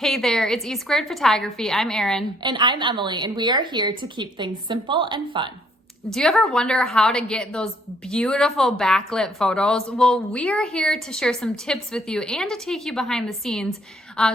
Hey there, it's E Squared Photography. I'm Erin. And I'm Emily, and we are here to keep things simple and fun. Do you ever wonder how to get those beautiful backlit photos? Well, we are here to share some tips with you and to take you behind the scenes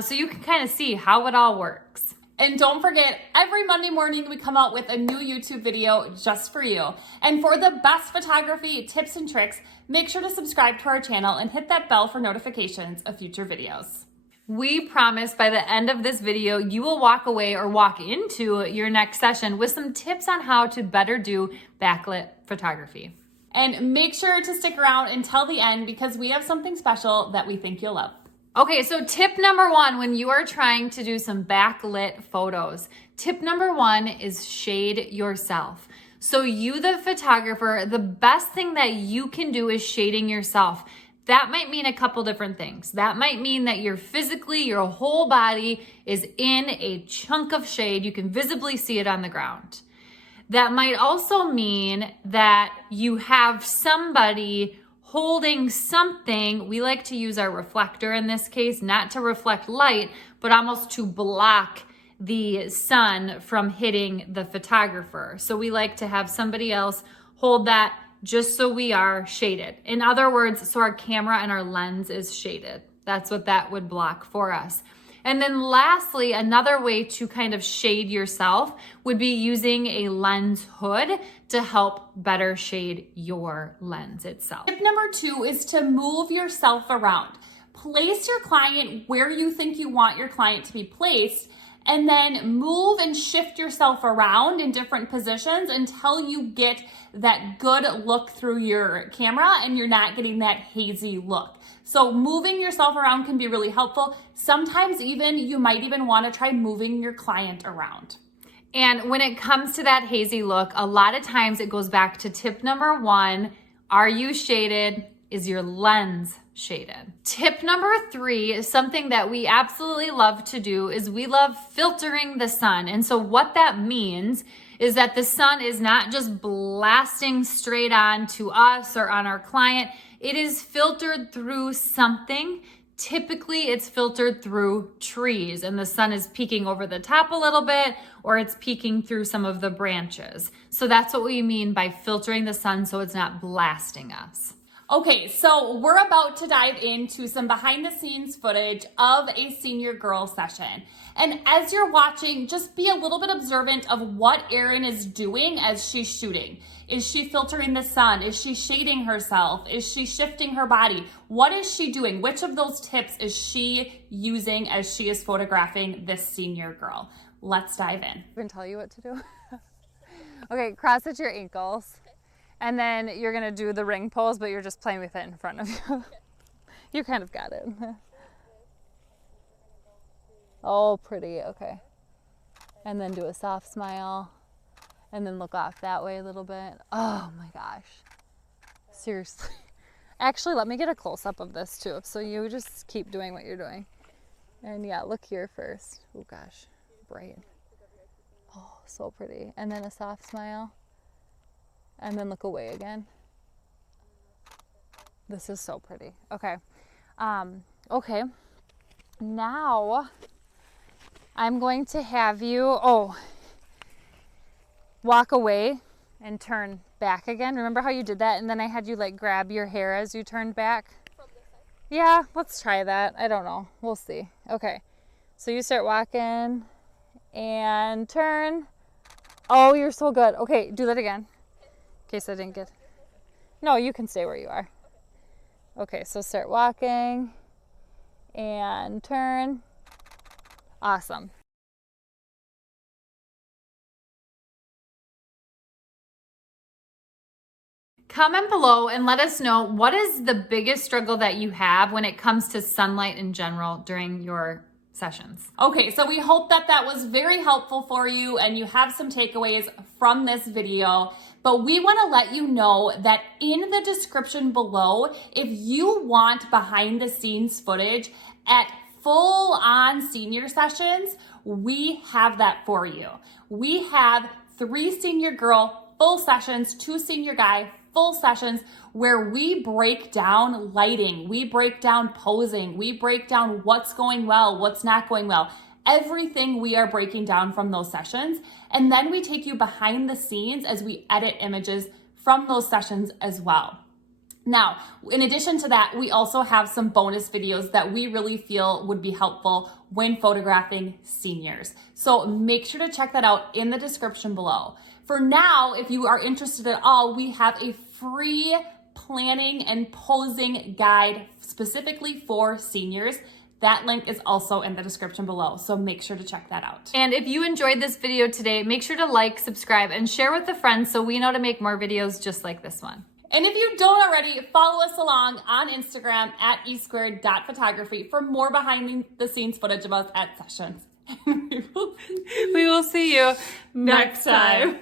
so you can kind of see how it all works. And don't forget, every Monday morning we come out with a new YouTube video just for you. And for the best photography tips and tricks, make sure to subscribe to our channel and hit that bell for notifications of future videos. We promise by the end of this video, you will walk away or walk into your next session with some tips on how to better do backlit photography. And make sure to stick around until the end because we have something special that we think you'll love. Okay, so tip number one when you are trying to do some backlit photos, tip number one is shade yourself. So you, the photographer, the best thing that you can do is shading yourself. That might mean a couple different things. That might mean that you're physically, your whole body is in a chunk of shade. You can visibly see it on the ground. That might also mean that you have somebody holding something. We like to use our reflector in this case, not to reflect light, but almost to block the sun from hitting the photographer. So we like to have somebody else hold that just so we are shaded. In other words, so our camera and our lens is shaded. That's what that would block for us. And then lastly, another way to kind of shade yourself would be using a lens hood to help better shade your lens itself. Tip number two is to move yourself around. Place your client where you think you want your client to be placed, and then move and shift yourself around in different positions until you get that good look through your camera and you're not getting that hazy look. So moving yourself around can be really helpful. Sometimes even you might even want to try moving your client around. And when it comes to that hazy look, a lot of times it goes back to tip number one. Are you shaded? Is your lens shaded? Tip number three is something that we absolutely love to do is we love filtering the sun. And so what that means is that the sun is not just blasting straight on to us or on our client. It is filtered through something. Typically it's filtered through trees and the sun is peeking over the top a little bit or it's peeking through some of the branches. So that's what we mean by filtering the sun so it's not blasting us. Okay, so we're about to dive into some behind the scenes footage of a senior girl session. And as you're watching, just be a little bit observant of what Erin is doing as she's shooting. Is she filtering the sun? Is she shading herself? Is she shifting her body? What is she doing? Which of those tips is she using as she is photographing this senior girl? Let's dive in. I can tell you what to do. Okay, cross at your ankles. And then you're gonna do the ring pose, but you're just playing with it in front of you. You kind of got it. Oh, pretty, okay. And then do a soft smile. And then look off that way a little bit. Oh my gosh. Seriously. Actually, let me get a close-up of this too. So you just keep doing what you're doing. And yeah, look here first. Oh gosh, bright. Oh, so pretty. And then a soft smile. And then look away again. This is so pretty. Okay. Okay. Now I'm going to have you, walk away and turn back again. Remember how you did that? And then I had you like grab your hair as you turned back? From this side? Yeah, let's try that. I don't know. We'll see. Okay. So you start walking and turn. Oh, you're so good. Okay, do that again. In case I didn't get... No, you can stay where you are. Okay, so start walking and turn. Awesome. Comment below and let us know what is the biggest struggle that you have when it comes to sunlight in general during your sessions. Okay, so we hope that that was very helpful for you and you have some takeaways from this video. But we want to let you know that in the description below, if you want behind the scenes footage at full on senior sessions, we have that for you. We have 3 senior girl full sessions, 2 senior guy full sessions where we break down lighting, we break down posing, we break down what's going well, what's not going well, everything we are breaking down from those sessions. And then we take you behind the scenes as we edit images from those sessions as well. Now, in addition to that, we also have some bonus videos that we really feel would be helpful when photographing seniors. So make sure to check that out in the description below. For now, if you are interested at all, we have a free planning and posing guide specifically for seniors. That link is also in the description below, so make sure to check that out. And if you enjoyed this video today, make sure to like, subscribe, and share with a friend so we know to make more videos just like this one. And if you don't already, follow us along on Instagram at e2photography for more behind the scenes footage of us at sessions. We will see you next time.